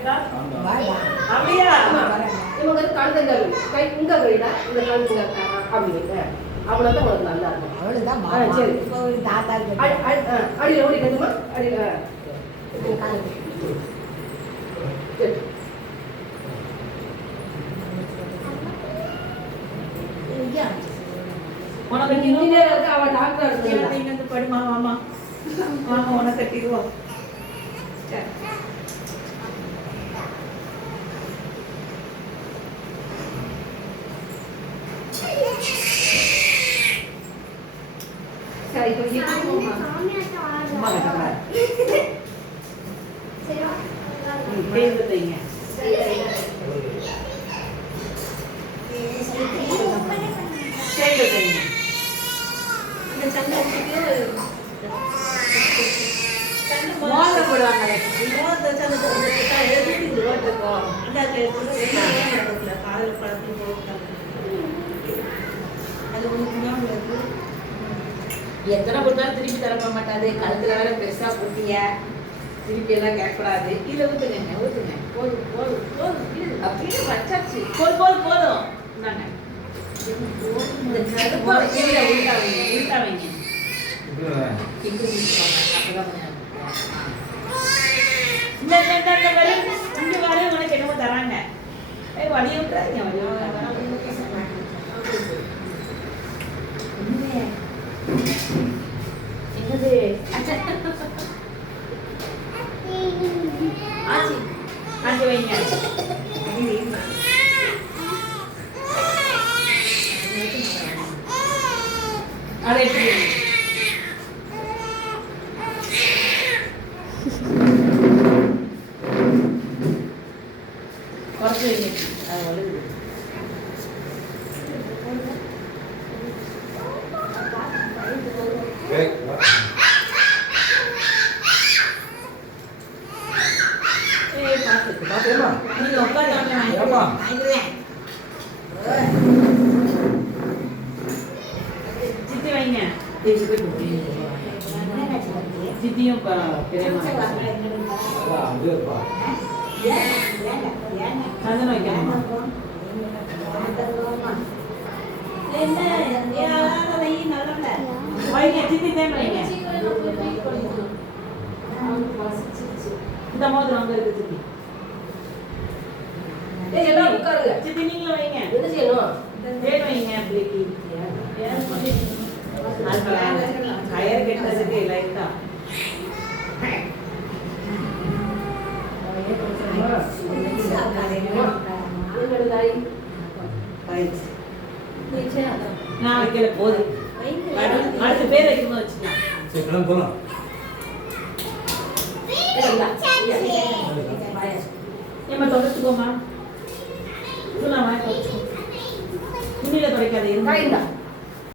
இருக்கா அப்படியா இவங்க வந்து கழுத்தங்க கை உங்க கைடா இந்த கழுத்துங்க அப்படிங்க அவ்வளோதான் உங்களுக்கு நல்லா இருக்கும் அவ்வளோதான் சரி தாத்தா அடியில் ஓடி கட்டுமா அடியில் சரி உனக்கு இன்ஜினியர் இருக்கு அவன் டாக்டர் இருக்கு நீங்க வந்து படுமா மாமா மாமா உனக்கு கட்டிடுவோம் சரி கொஞ்சம் அம்மா கட்டமா பேசுறீங்க சரி மோதிரம் போடுவாங்க எத்தனை போட்டாலும் திருப்பி தரப்ப மாட்டாது கழுத்துல வேற பெருசா போட்டிய திருப்பி எல்லாம் கேட்கக்கூடாது இதை ஊத்துங்க ஊத்துங்க போதும் போதும் போதும் அப்படின்னு வச்சாச்சு போதும் போதும் போதும் இந்தாங்க இந்த கருப்பா கீழே உள்டாவீங்க உள்டாவீங்க இங்க வர உனக்கு என்னமோ தராங்க வழி விட்டுறாங்க வழி என்னது ஆச்சி ஆச்சி வைங்க அதை குறைச்சி வைங்க அது வலுது நீங்க உட்காந்து சித்தி வைங்க சித்தியும் சந்தனம் வைக்கணுமா வைங்க சித்தி தான் வைங்க இந்த மோதிரம் அங்க இருக்கு சித்தி எல்லாம் உட்காருங்க சித்தி நீங்களும் வைங்க என்ன செய்யணும் தேன் வைங்க அப்படி கயர் கெட்டதுக்கு லைட்டா நான் வைக்கல போதும் அடுத்த பேர் வைக்கும்போது வச்சுக்கலாம் போலாம் ஏமா தொடச்சுக்கோமா துணியில துடைக்காது